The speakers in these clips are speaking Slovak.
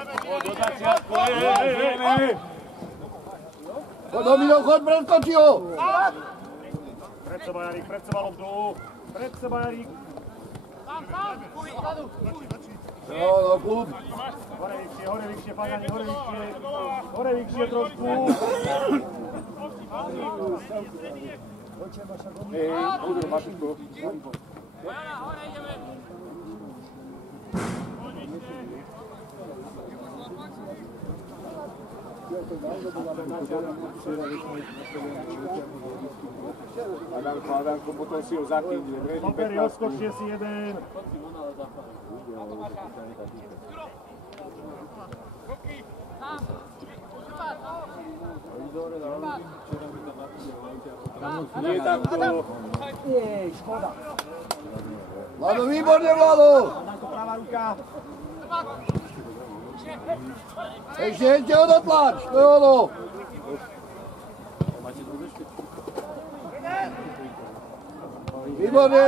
Poď do začiatku, hej! Poď Domino, choď, preskoči ho! Pred seba Jarík, pred seba loptu! Pred seba Jarík! Tam! No, klub. Hore vyššie, Pagani, hore vyššie trošku. Hej, udr, Matuško. Hore ideme. Adamko, potom si ho zakývne. Super, rozkočte si jeden. Nie takto. Nie, škoda. Vlado, výborne, Vlado. Pravá ruka. Ešte ho dotlač, to je ono. Výborne.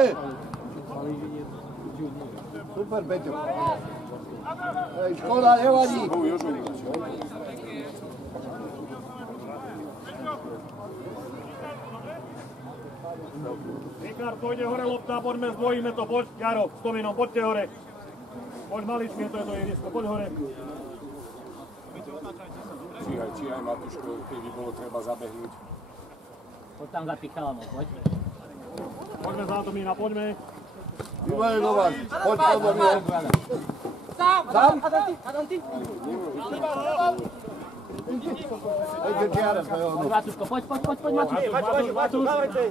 Super, Peťo. Hej, škoda, nevadí. Rikard, pôjde hore lopta, poďme, zdvojíme to, poď, Jaro, s Tominom, poďte hore. Poď maličky, to je to ihrisko, poď hore. Číhaj, Matuško, keby bolo treba zabehnúť. Poď tam za tých chalanov, poď. Poďme za Tomína, poďme. Výborne, Dovan, poď, Domino. Sám! Adam, ty! Poď, Matuško, poď, Matuško. Matuš. Poď, Matuš, ešte.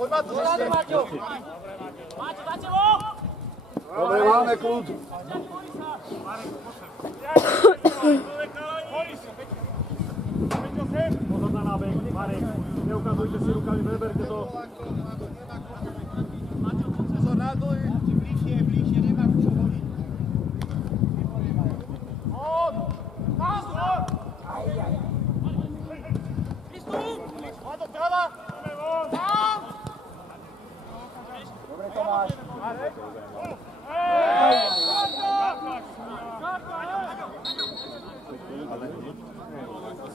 Maťo, za tebou! Dobre, máme kľud. Pozor na nábeh, Marek, neukazujte si rukami, preberte to. Pozor na to, bližšie, nemá čo hodiť. Dobre, Tomáš.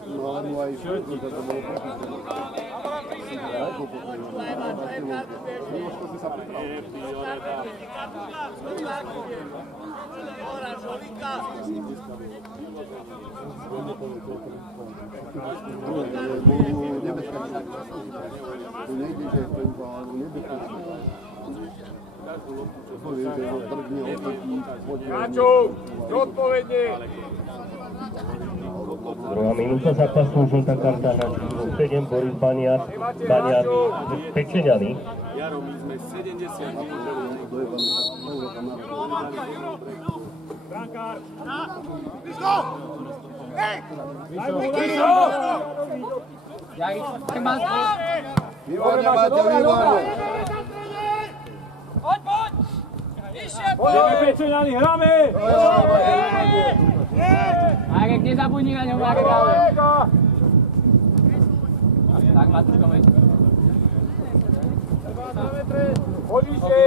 No, ale mu aj šrtník, to bolo Káčov, zodpovedne! Druhá minúta zápasu, žltá karta na číslo 7, Boris Baniat, Pečeňany. Jaro, my sme 70 minút. Brankár! Vyšlo! Hej! Výborne, Maťo, výborne. Poď! Vyššie, Poďme, Pečeňani, hráme! Marek, nezabudni na ňom, Marek, ale. Tak, Matuško, veď. Poď vyššie!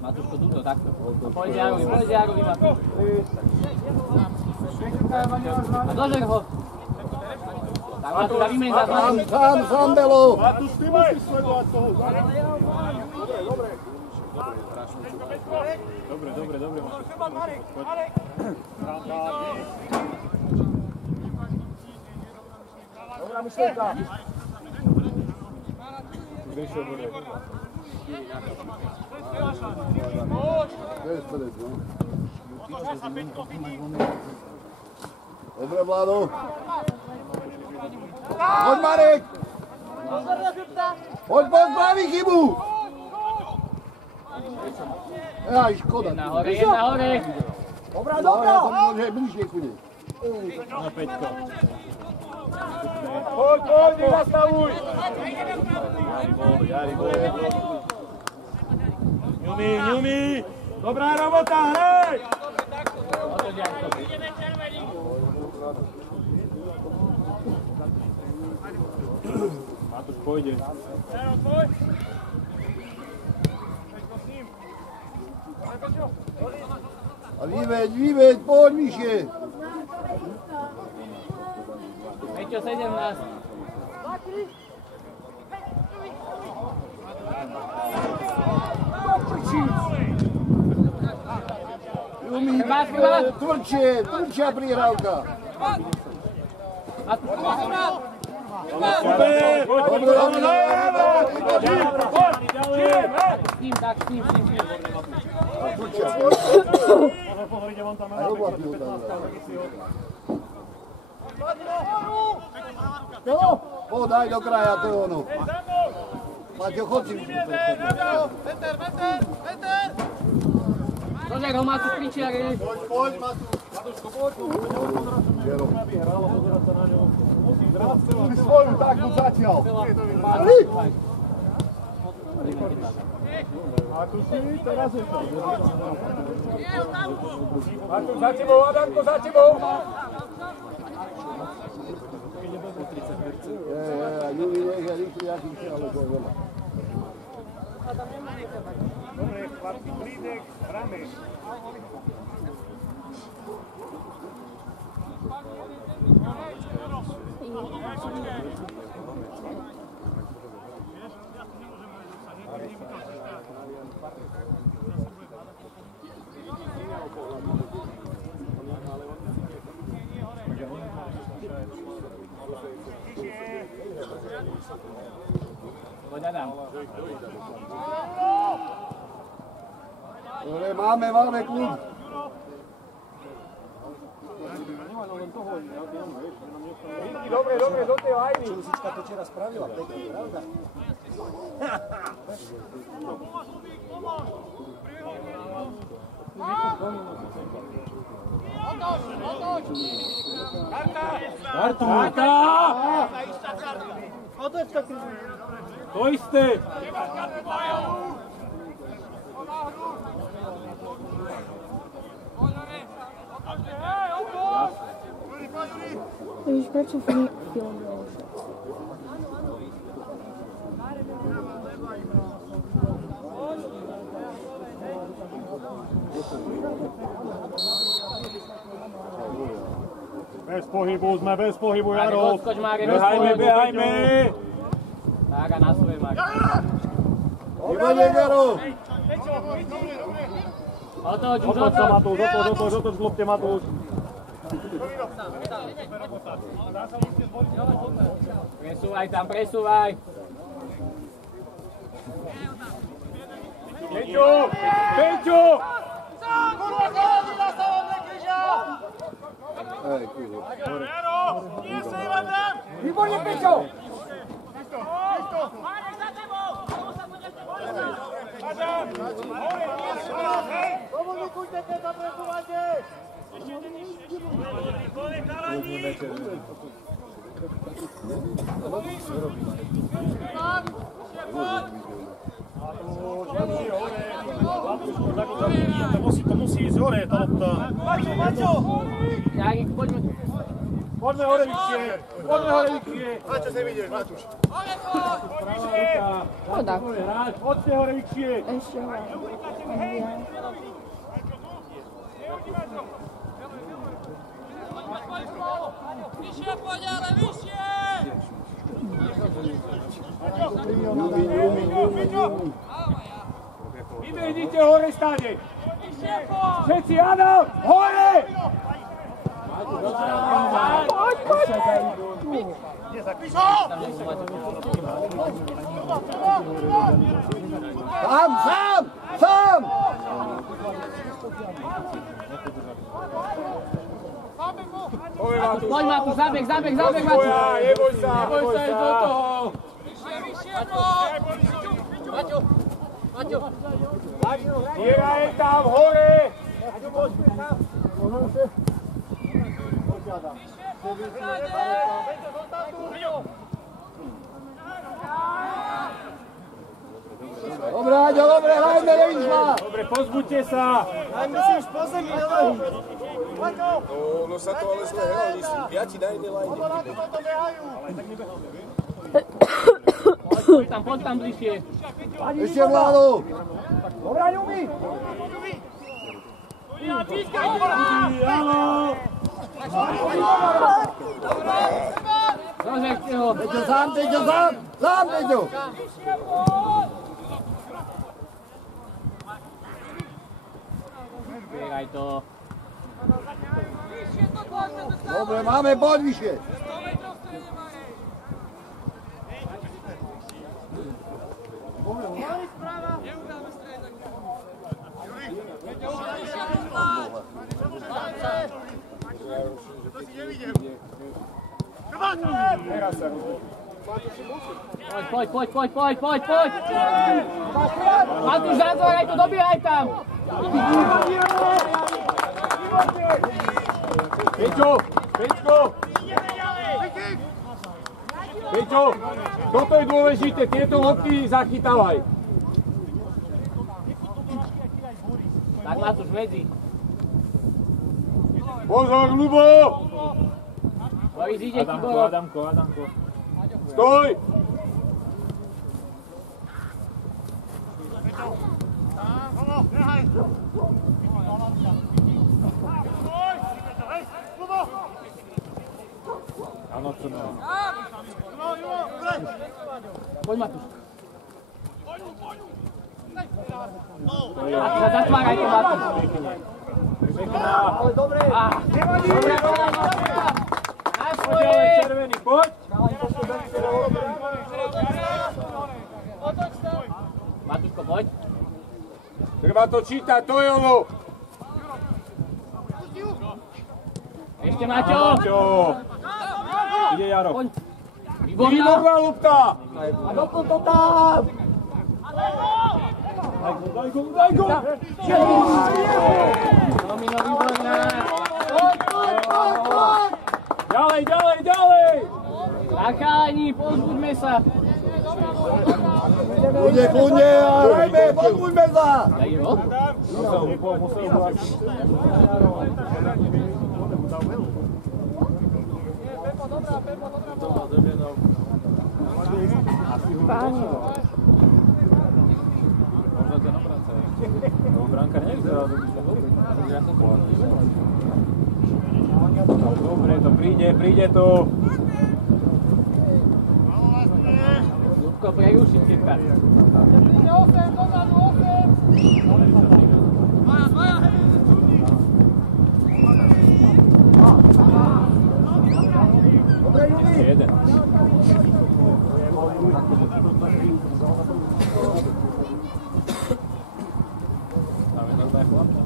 Matuško, túto, takto. Poď Jarovi, Matuško. A dožer ho. Tak, Matuška, vymeň za Matuška. Sám, Belo. Matuš, ty musíš sledovať toho. Dobre. Dobrá myšlenka. Vyšiel bude. Dobre, Vlado. Poď, Marek. Poď, spraví chybu. Aj, škoda. Jedna hore. Dobrá. Môže bližšie ku nej. Na Peťko. Poď, nastavuj. Jari bol. Ňumi. Dobrá robota, hej! Ideme červený. Pôjde. A vyveď, poď vyššie. Peťo, 17. Tvrdšia prihrávka. S ním, tak, s ním. Podaj do kraja, to je ono. Maťo, chod si. Peter! Dožek ho, Matúš, kričiari. Poď, Matúško, poď. Musí svoju takú zatiaľ. Matúši, teraz je to. Matúš, za tebou, Adamko, za tebou! Júli nech rýchli, aký si, ale to je veľa. Dobre, chlapci, prídek, hráme. Poď, Adam. Dobre, máme kľud. Dobre, do tej lajny. Lusička to včera spravila, pekne, pravda? Karta! To isté! Ježiš, prečo film bol? Bez pohybu, Jaro! Odskoč, Mári, Behajme! Tak a na svoje, Mári. Vyvedie, Jaro! Otoč, Otoč sa, Matúš, otoč, zlobte, Matúš. Presúvaj tam, presúvaj. Peťo! Hej, kurva. Výborne, Peťo! Komunikujte, keď sa presúvate! To musí ísť hore, tá lopta. Maťo! Járik, poďme. Poďme hore, Vikšie. Maťo, sa vidíš, Matúš. No tak. Poďte hore, Vikšie. Ešte ho. Vyššie poď, ale vyššie! Idite hore stáne! Všetci, Adam, hore! Sám! Poď, Matúš, zabeh, Matúš. Neboj sa, ísť do toho. Vyššie poď! Maťo! Diera je tam, hore! Dobre, Aďo, dobre, hajme, nevyšla! Dobre, pozbuďte sa! Hajme si už po zemi, ale... Maťo! No sa to ale zle hrali, 5 na jednej lajne. Lebo na to behajú! Poď tam bližšie. Ešte vládu! Dobrá, Ľubi! Rožekte ho. Peťo sám, Peťo sám! Sám, Peťo! Biegaj to. Dobre, máme, poď vyššie. Poď. Matúš, zatváraj to, dobíhaj tam. Peťo, toto je dôležité, tieto lopty zachytávaj. Tak Matúš, medzi. Pozor, Ľubo! Boris ide, Kiboro. Adamko. Stoj! Áno, chceme. Poď Matúš. Zatváraj to, Matúš. Ale dobre! Dobre, na svoje! Červený, poď! Matúško, poď. Treba to čítať, to je ono! Ešte Maťo. Ide Jaro. Poď. Výborná. Výborná lopta! A dokon to tam! Daj go! Domino, výborná. Ďalej! Zakáni, pozbuďme sa. Kľudne, hrajme, podbuďme sa! Daj ho. Dobre, to príde to. Ľubko, prerušiť teďka. Dobre, Ľubi! Jeden. Máme normálne chlapca.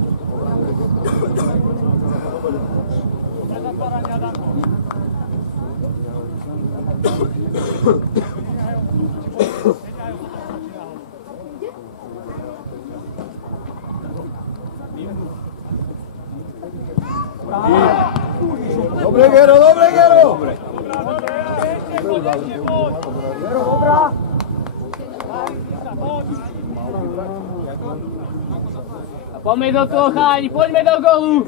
Dobre, Gero! Gero, dobrá! A poďme do toho, chalani, poďme do golu.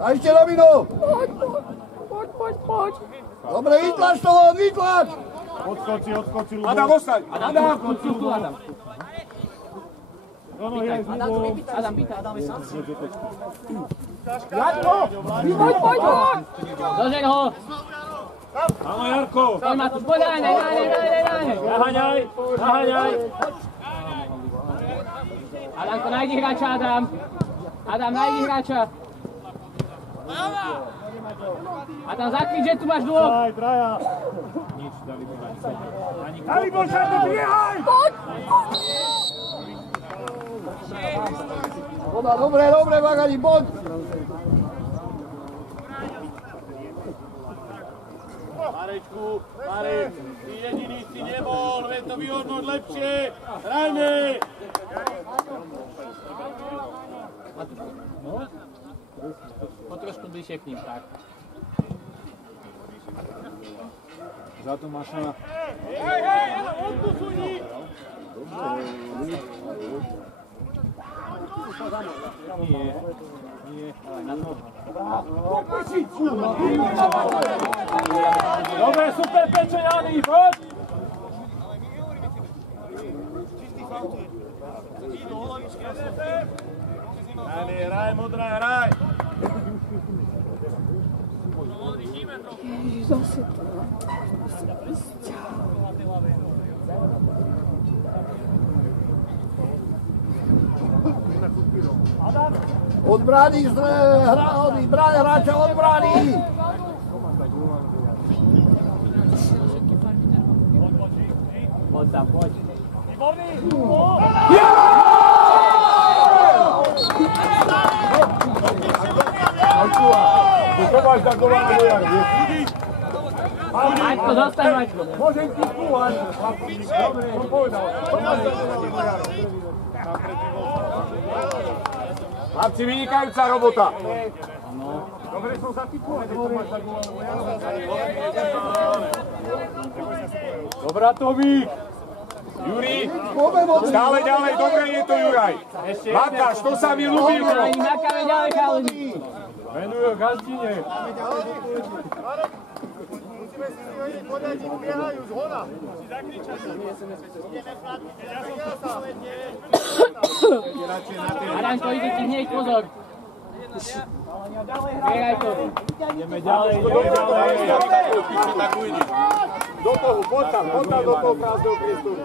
A ešte Domino! Poď. Dobre, vytlač to von, vytlač! Odskoči, Ľubo. Adam, ostaň! Adam, poď tu, Adam. No, hej, Ľubo. Adam, pýta, Adam je sám. Poď. Dožeň ho. Áno, Jarko. Poď Matúš, poď, naháňaj. Naháňaj. Adamko, nájdi hráča, Adam. Adam, nájdi hráča. Adam, zakryť, že tu máš dvoch. Daj, traja. Nič, Dalibor, Šarko, biehaj! Dobre, Bagani, poď! Marek, ty jediný si nebol, veď to vyhodnoť lepšie. Hrajme! Po trošku bližšie k ním, tak. Za Tomáša. Nie, ale na to. Dobre, super pečeňaný, poď! Hraj, modrá, hraj! Ježiš, zase to. Odbráni hráča, odbráni! Poď tam, poď. Tomáš tak gola na bojar, vieš? Maťko, zostaň, Maťko. Môžem ti skúhať. Dobre, som povedal. Tomáš tak gola na bojar. Chlapci, vynikajúca robota. Dobre som sa typoval, že Tomáš tak gola na bojar. Dobrá, Tomík. Juri, stále ďalej, dobre je to, Juraj. Makáš, to sa mi ľúbi, Juro. Makáme ďalej, chalani. Venujú gazdine. Musíme si vedieť podať, že biehajú z hola. Aranko, ide ti hneď, pozor. Biehaj to. Ideme ďalej. Do toho, poď tam do toho prázdneho priestoru.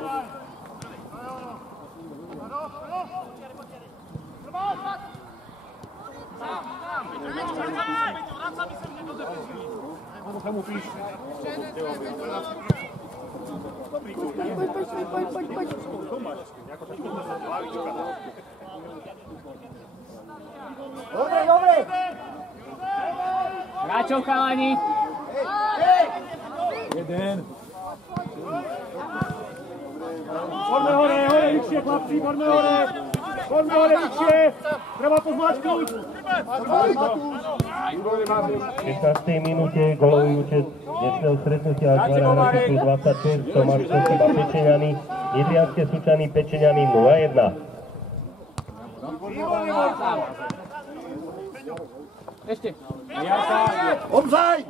Dobre! Hráčov, chalani. Jeden. Poďme hore, vyššie, chlapci, poďme hore, vyššie, treba to zmačknúť. V 16. minúte golový účet dnešného stretnutia Akvára plus 26, Tomáš Kosiba Pečeňany, Jedlianske Sučany Pečeňany 0-1. Ešte. Offside!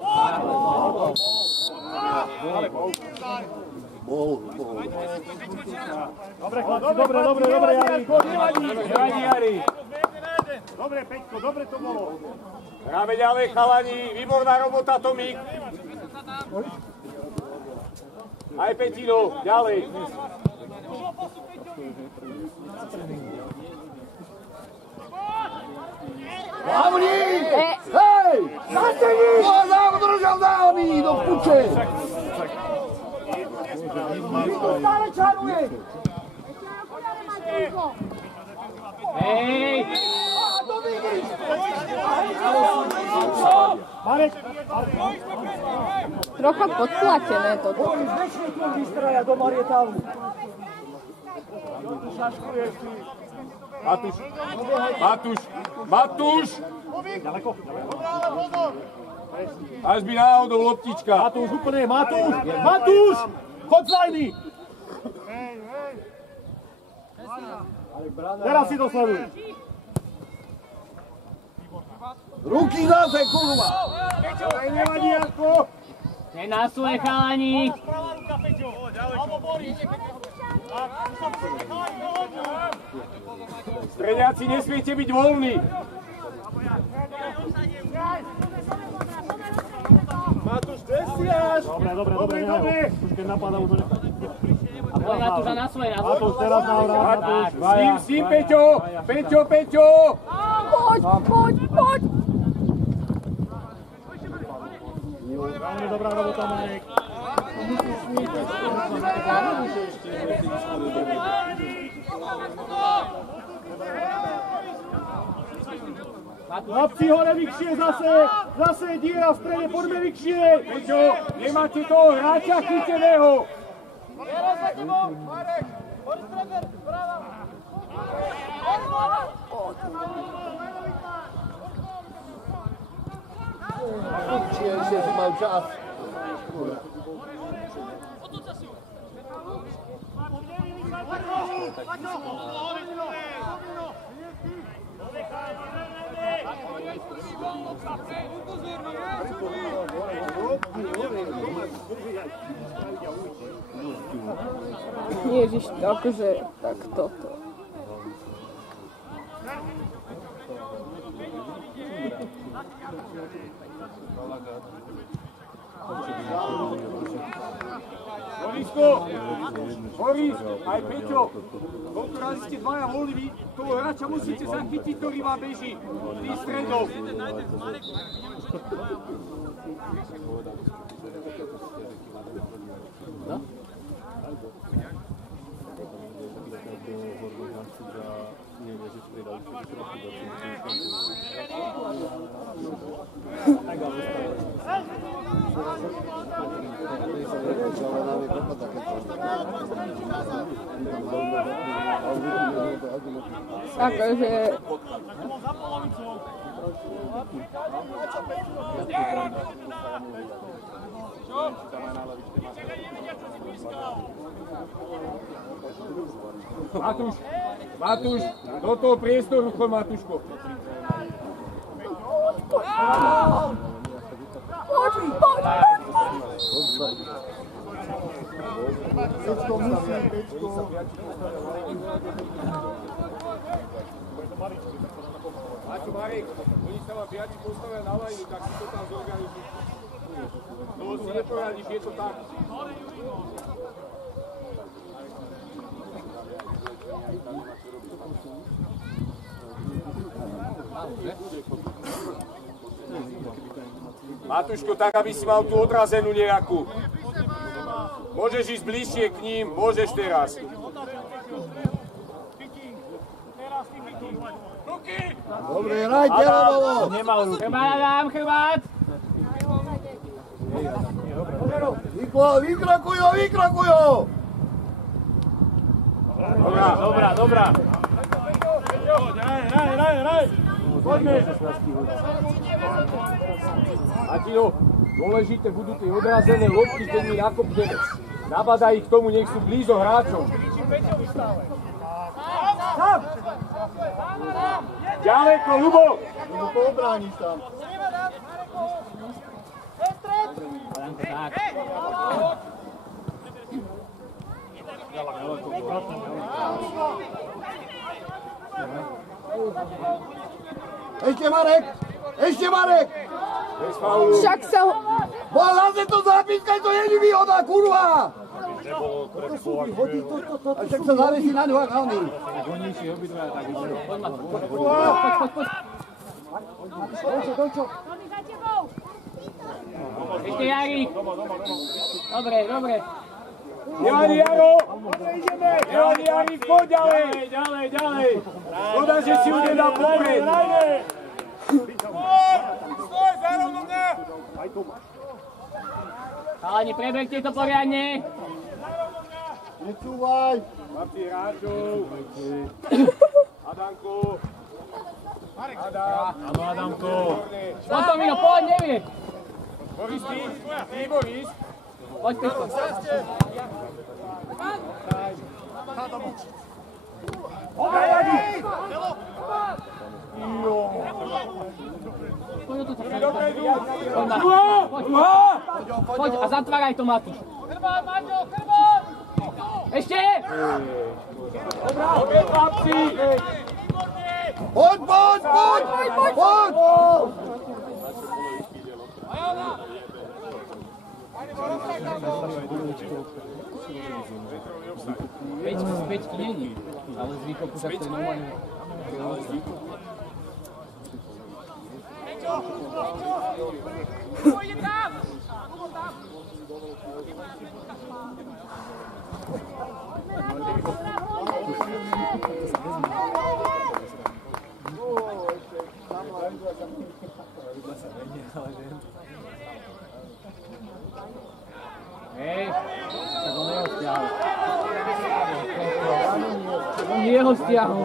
Bol. Dobre, chlapci, dobre, Jari. Nevadí, Jari. Dobre, Peťko, dobre to bolo. Hráme ďalej, chalani. Výborná robota, Tomík. Aj Petino, ďalej. Hlavní! Hej! Zastení! Držal dávny do kuče! Stále čaruje! Hej! To vidíš! Marek! Trocha podplatené toto. Väčšie to vystraja do Marietalu. Matúš! Až by náhodou loptička. Matúš, úplne, Matúš! Chod z lajny! Teraz si to sleduj. Ruky zase, kurva! Nevadí, Janko! Nenasuje, chalani. Strediaci, nesmiete byť voľní. Matúš, desiaš! Dobre, už keď napadá, už ho nechá. A poď Matúš a nasuje, Matúš, teraz nahrá, Matúš. S tým, Peťo! Peťo! Poď! Veľmi dobrá robota, Marek. Chlapci, hore vyššie zase diera v strede, poďme vyššie. Peťo, nemáte toho hráča chyteného. Ešte si mal čas. Ježiš, akože tak toto. Borisko! Boris, aj Peťo! Koľko razy ste dvaja volili, toho hráča musíte zachytiť, ktorý vám beží. Tý stredov. No? Akože... Matúš, do toho priestoru chod, Matúško. Máčo, Marek, oni sa vám viaci postavia na lajnu, tak si to tam zorganizujú. No si neporadíš, je to tak. Matúško, tak aby si mal tú odrazenú nejakú. Môžeš ísť bližšie k ním, môžeš teraz. Dobre, hrajte, Lobovo! Nemal ruky. Chrbát, Adam, chrbát! Vykrakujú, vykrakujú! Dobrá. Hraj! Poďme! Matino, dôležité budú tie odrazené lopty, keď mi nakopneme. Nabadaj ich k tomu, nech sú blízo hráčov. Ďaleko, Ľubo! Ľubo, poobrániš tam. Tak. Ešte Marek! Ešte Marek! Však sa ho... Bola zase to zápiskaj, to je výhoda, kurva! A však sa zavesí na ňu, ako oni. Ešte Jarík. Dobre. Nevadí, Jaro! Nevadí, Jarík, poď ďalej! Škoda, že si ju nedal popred. Stoj, zárovno mňa! Chalani, prebehte to poriadne. Necúvaj! Mám tých hráčov. Adamko. Áno, Adamko. Potomino, poď, nevie. Boris, ty, Boris. Poď, Peťko. Poď tu sa Poď a zatváraj to, Matúš. Ešte! Dobre, chlapci. Poď! Z peťky není, ale z výkopu tak to je normálne. Pojď tam! Hej, tak on jeho stiahol. On jeho stiahol.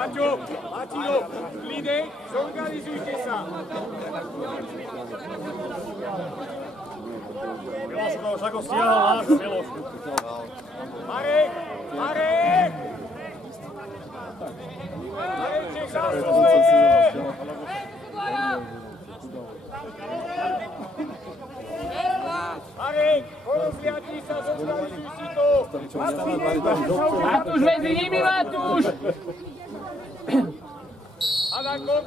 Maťo, Matino, klidej, zorganizujte sa. Miloš to už ako stiahol nášu Milošku. Marek! Marek! Mareček, zastupuje! Marek, porozliadni sa, zorganizuj si to! Matúš, medzi nimi, Matúš!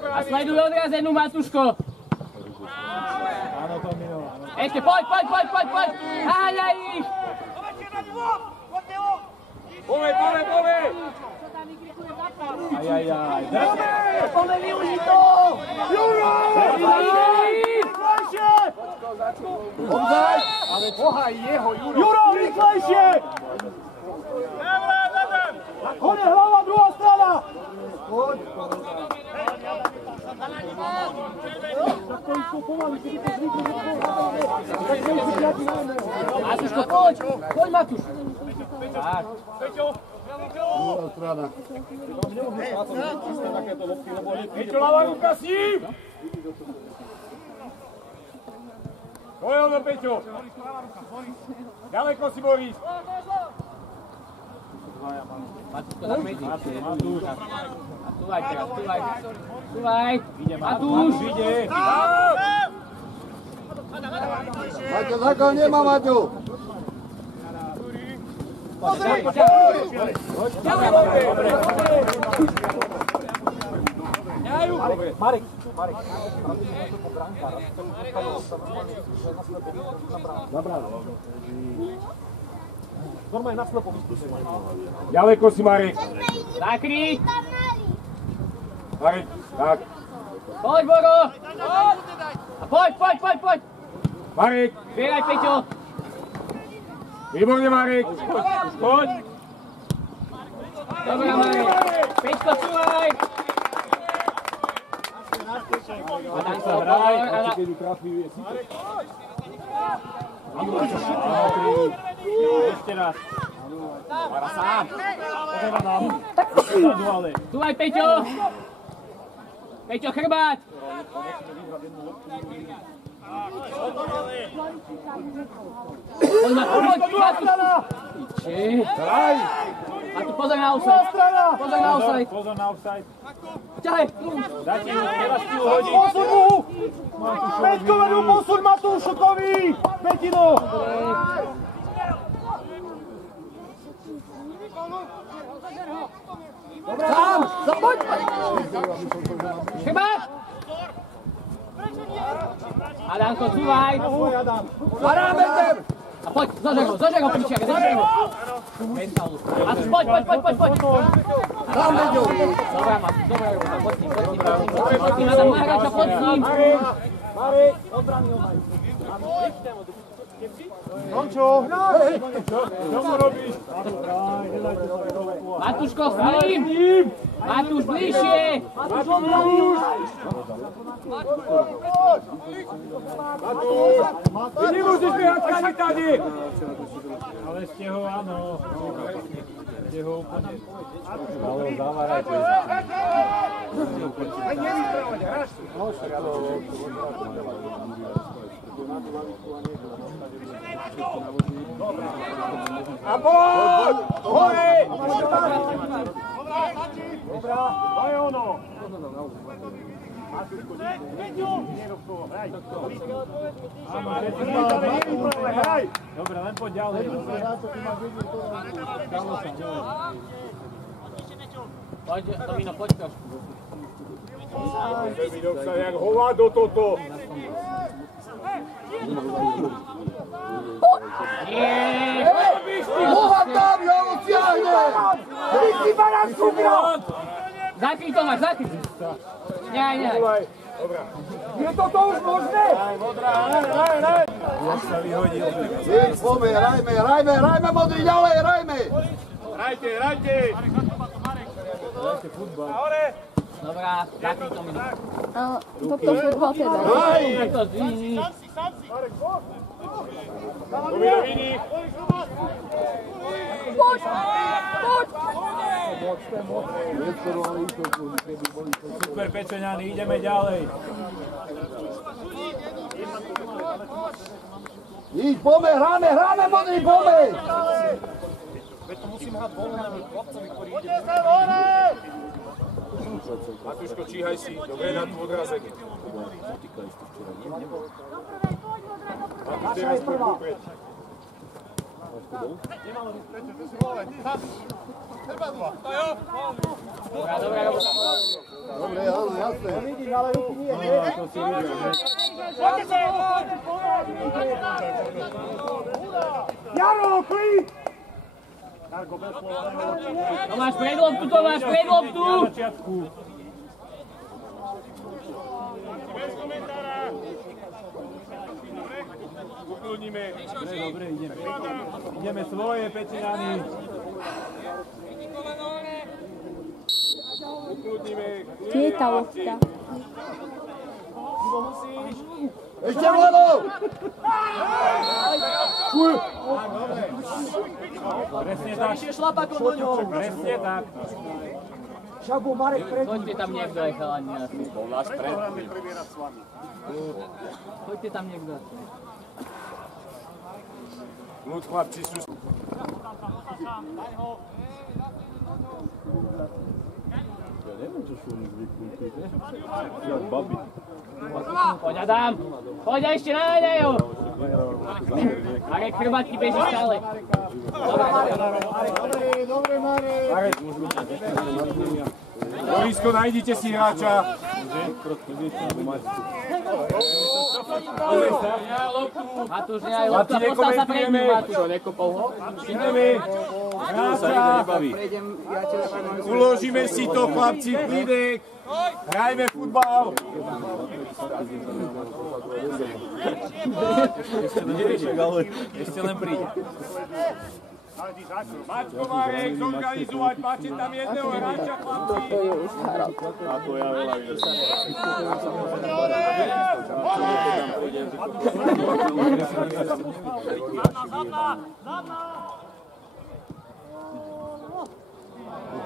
A sleduj odrazenú, Matúško! Ešte, poď! Háňaj ich! Pole! Pole, využi to! Juro! Ale pohaj jeho, Juro! Juro, rýchlejšie! Hore, hlava, druhá strana! Matúško, poď! Poď, Matúš! Tak. Strana. Peťo, ľavá ruka s ním! To je ono, Peťo! Ďaleko si, Boris! Matúško, tak medzi. Matúš. A túvaj teraz, túvaj. Matúš! Ide! Maťo, zákon nemá, Maťo. Marek. Normálne na slepo vyskúšaj. Ďaleko si, Marek! Zakry! Marek, tak. Poď, Boro! A poď! Marek! Zbieraj, Peťo! Výborne, Marek! Poď! Dobre, Marek! Peťko, čúvaj! Adam sa hraj! Ešte raz. Mara sám! Poďme nám. Čúvaj, Peťo! Peťo, chrbát! Poď, Matúš! Hraj! A tu pozor na offside! Pozor na offside. Ťahaj! Dajte ju, teraz ti ju hodí. Posun mu! Peťkoveru posun Matúšovi! Petino! Sám, zapoď! Chrbát! Adamko, cúvaj! Zaráme sem! A poď, zožer ho, Príčiak, zožer ho! Mentálu. Matúš, poď! Sám, Peťo! Dobrá, Matúš, dobrá, poď s ním, Adam, má hráča, poď s ním! Marek, odbraný ho maj. Tončo! Čo mu robíš? Matúško, s ním! Matúš, bližšie! Ty nemôžeš behať kade tady! Ale ste ho, áno. Ste ho úplne. A poď! Hore! Dobrá, to je ono. Hraj! Dobre, len poď ďalej. Poď, Tomino, poď trošku. Videl sa jak hovado toto. Boha tam, ja ho ťahnem! Ty si barán subra! Zakryj, Tomáš, zakryj! Nehaj. Je toto už možné? Hraj! Víc, poďme, hrajme, modrý, ďalej, hrajme! Hrajte! Dobrá, zakryj, Tomino. Toto futbal teda. Hraj! To zvýni. Tomino, vidí! Poď! Super Pečeňany, ideme ďalej. Íď, poďme, hráme, modrý, poďme! Veď to musím hrať voľným chlapcovi, ktorý ide. Matúško, číhaj si, dobre na tú odrazek. Matúš, teraz poď popreč. Dobrá robota. Dobre, jasné. Jaro, klid! Tomáš, pred loptu! Na začiatku. Bez komentára. Ukludníme. Dobre, ideme. Ideme svoje, Pečeňany. Ukludníme. Kde je tá lopta? Ešte vľadou! Presne tak. Presne tak. Choďte tam niekto aj chalani. Bol náš pred. Choďte tam niekto. Ľud, chlapci sú... Poď Adam! Poď ešte, naháňaj ho! Marek, chrbátky beží stále. Dobre, Marek. Borisko, nájdite si hráča. Matúš, nehaj loptu a postav sa pred ním, Matúš. Nekopol ho. Ideme. Hráča. Uložíme si to, chlapci, klidek. Hrajme futbal. Ešte len príde. Maťko, Marek, zorganizovať, máte tam jedného hráča, chlapci. A to ja veľa vidím.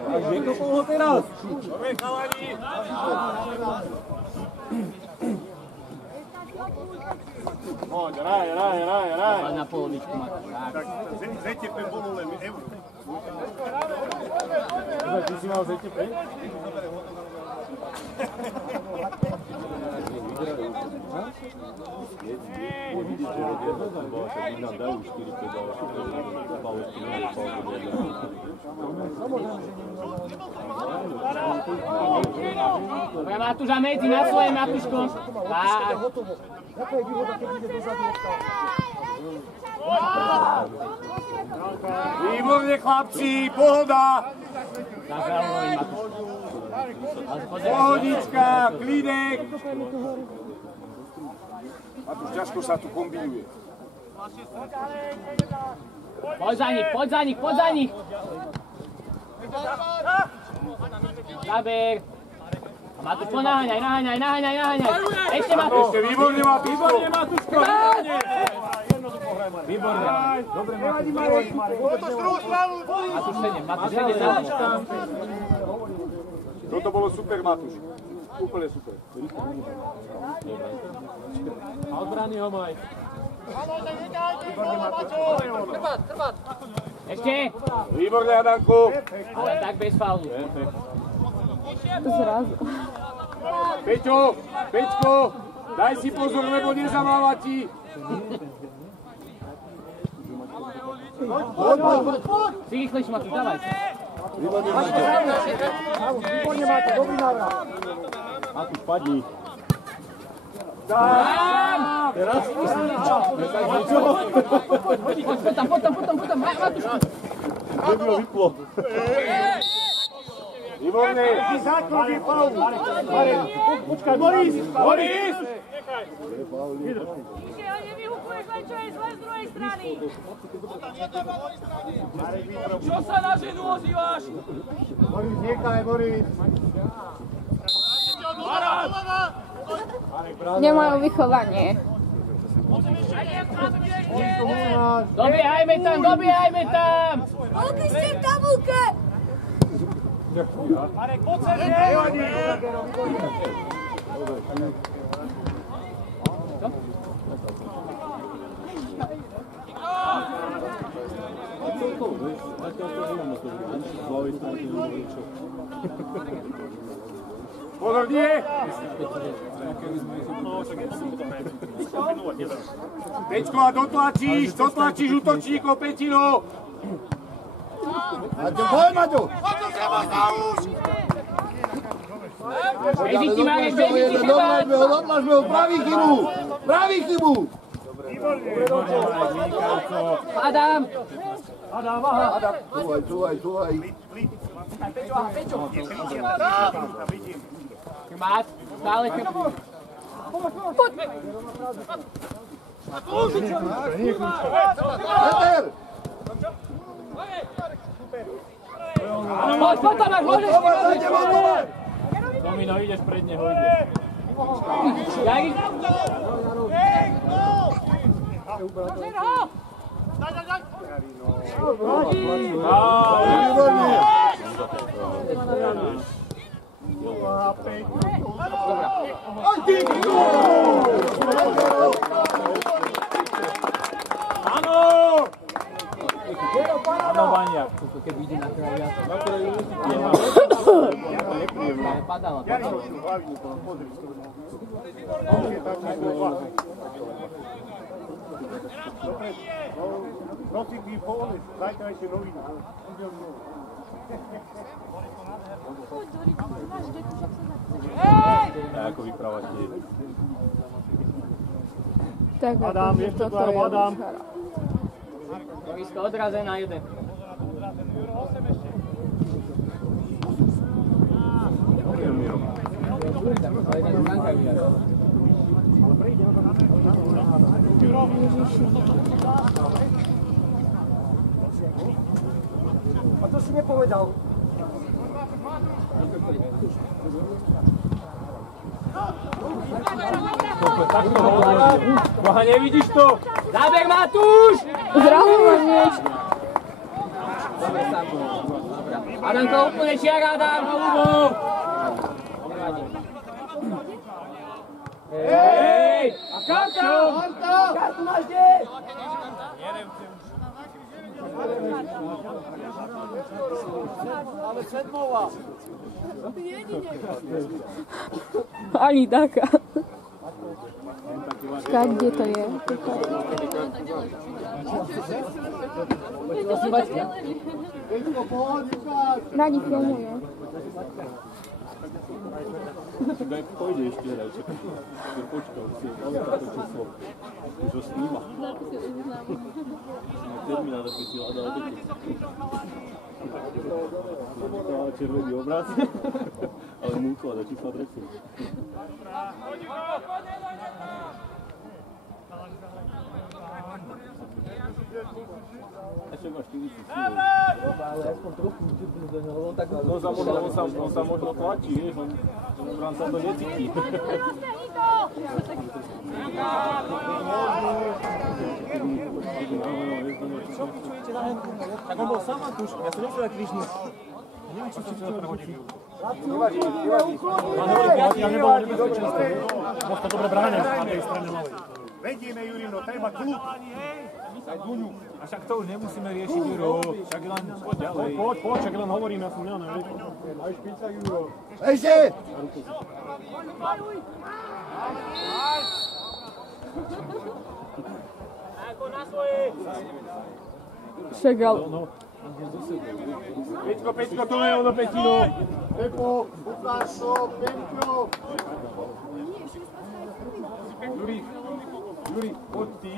Až vykopol ho teraz. Dobre, chalani. Poď, raj. Na polovičku, Matúš. ZTP bolo len euro. Ty si mal ZTP? Dobre, Matúš, a medzi na svoje, Matúško. Tak. Výborne, chlapci, pohoda. Pohodička, klidek. Matúš, ťažko sa tu kombinuje. Poď za nich. Zaber. A Matúš, naháňaj. Ešte, Matúš. Ešte výborne, Matúško. Výborne. Dobre, Matúš, sedem. Toto bolo super, Matúš. Úplne super. A odbrány ho maj. Ešte. Výborne, Adamko. Ale tak bez faulu. To zrazu. Pečko, daj si pozor, lebo nezamáva ti. Si rýchlejšie, Matúš, dávaj. Výborne máte, dobrý návrat. Matúš, padni. Teraz? Poď tam, Matúš. Nebilo vyplo. Výborne. Základný faul. Marek, počkaj, Boris. Nevyhukuješ len čo je zle z druhej strany. Čo sa na ženu ozývaš? Boris, nechaj, Boris. Nemajú vychovanie. Dobiehajme tam! Koľko ste v tabulke? Marek, poď sem, nevadí! Pozor, nie! Pečko, a dotlačíš útočníkov, Petino! Maťo, boj, Maťo! Beží ti, Marek, beží ti, chrbát! Odlažme ho, pravý chybu! Adam! Adam, aha! Čúvaj. Chrbát, stále chrbát. Peter! Poď, Tomáš, môžeš! Domino, ideš pred neho, ideš. Jari! Áno! Áno, Vaniak. Keď ide na kraju, ja to... Padala. Noci ty povolíš, zajtrajšie noviny. Ako vyprávať nie. Tak, Adam, ešte tu Adam. Korisko odraze na jeden. A to si nepovedal. Takto ho odrazil. Boha, nevidíš to? Záber, Matúš! Zrazu mám niečo. Adamko, úplne čiara, Adam! Hej! A karta! Kartu máš kde? Ale sedmová. Ani taká. Skáď, kde to je? Radi filmujú. Pojde ešte hrať, počkal si, ale táto číslo už ho sníma. Terminátor, keď si hľadal obytý. To má červený obraz, ale múkla do čísla 3. Ešte máš 40 síl. Ale aspoň trochu vyčupnú do neho, tak... On sa možno tlačí, vieš, on sa to necíti. Tak on bol sám Matúš, ja som nechcel dať krížnu. Neviem, či som to prehodil. Pán hovorí, ja nebolo nebezpečenstvo. Moc to dobre bráňa na tej strane malej. Vedieme, Jurino, treba kľud. Daj Duňu. A však to už nemusíme riešiť, Juro. Však len poď ďalej. Poď, však len hovorím, ja som mňa, aj špica, Juro. Ešte! Ako na svoje! Však ale... Pečko, to je ono, Petino. Pepo, ukáž to, Peťo! Juri, poď ty.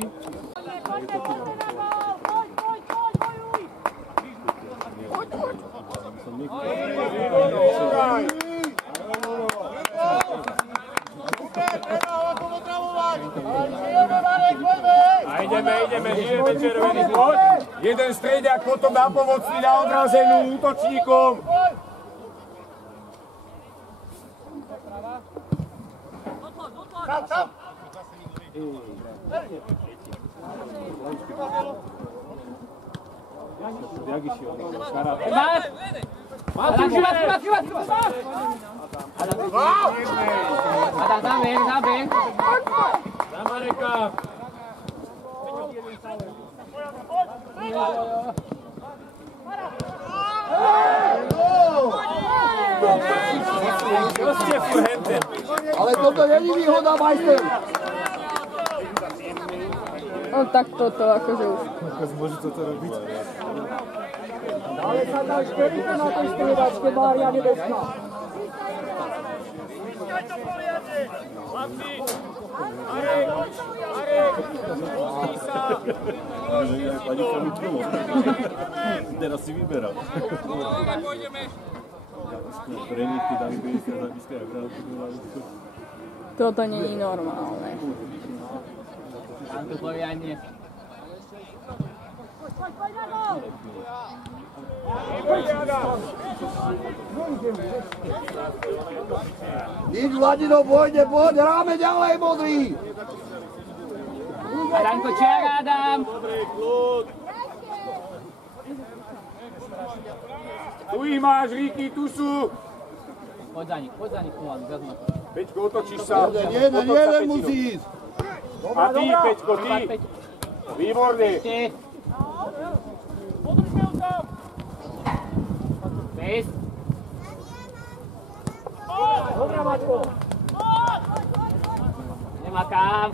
A ideme, žijeme červený, poď. Jeden strediak, potom na pomocný, na odrazenú útočníkom. Adam, chyba! Adam, zábeh. Za Mareka. Ale toto není výhoda, majster. No tak toto akože už. Môže toto robiť. Ale sa dá 4 na tej striedačke, Mária Nebeská. Teraz si vyberá. Prenikty dali 50 hľadiska a vrátku. Toto není normálne. Tam to poriadne. Nič, Vladino, pôjde, poď, hráme ďalej, modrý. Adamko, čiara, Adam. Tu ich máš, Ríky, tu sú. Poď za nich, pomalu, vezme. Peťko, otočíš sa. Jeden musí ísť. A ty, Peťko, ty. Výborne. Pes. Dobrá, Maťko. Nemá kam.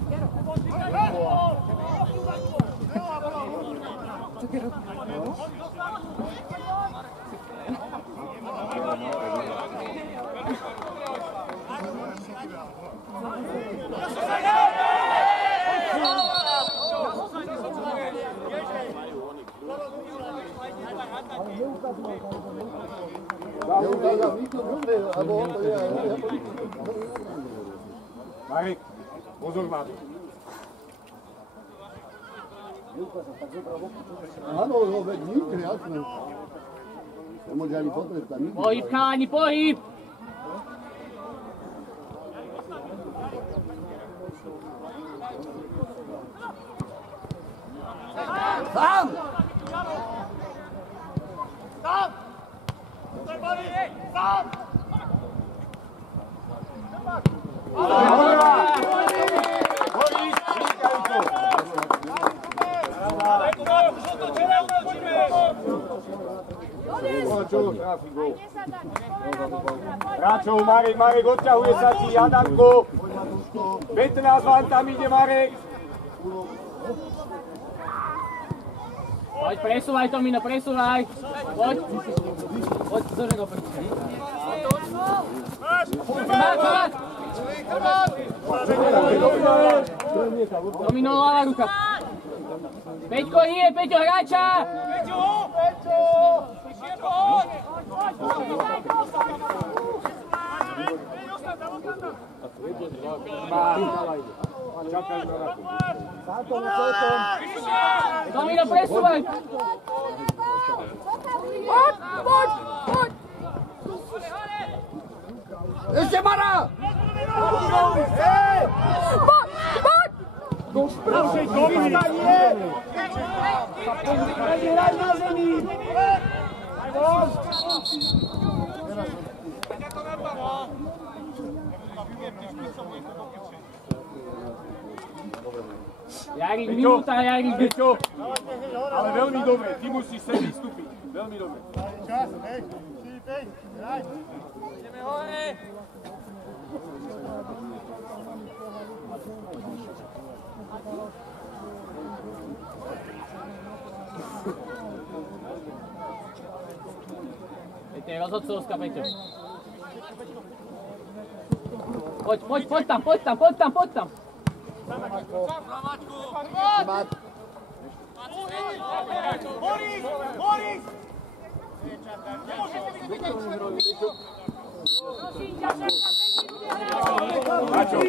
Marek, pozor, máte. Áno, veď nič, jasné. Nemôže ani potrestať. Pohyb, chalani, pohyb. Sám! Ráčov, Marek, odťahuje sa ti, Adamko. 15 vám tam ide, Marek. Poď, presúvaj, Tomino, presúvaj. Poď. Poď, zože go prečo. Tomino, ľavá ruka. Peťko, nie, Peťo, hráča. Tomino, presúvaj. Poď. Ešte Mara! Poď! Prosím, dostanie! Hraj na zemi! Jarik, minúta, Jarik. Ale veľmi dobre, ty musíš sem vystúpiť. Veľmi dobre. Čas, hej, 4-5, hraj. Ideme hore. To je rozhodcovská, Peťo. Poď tam. Boris! Načo?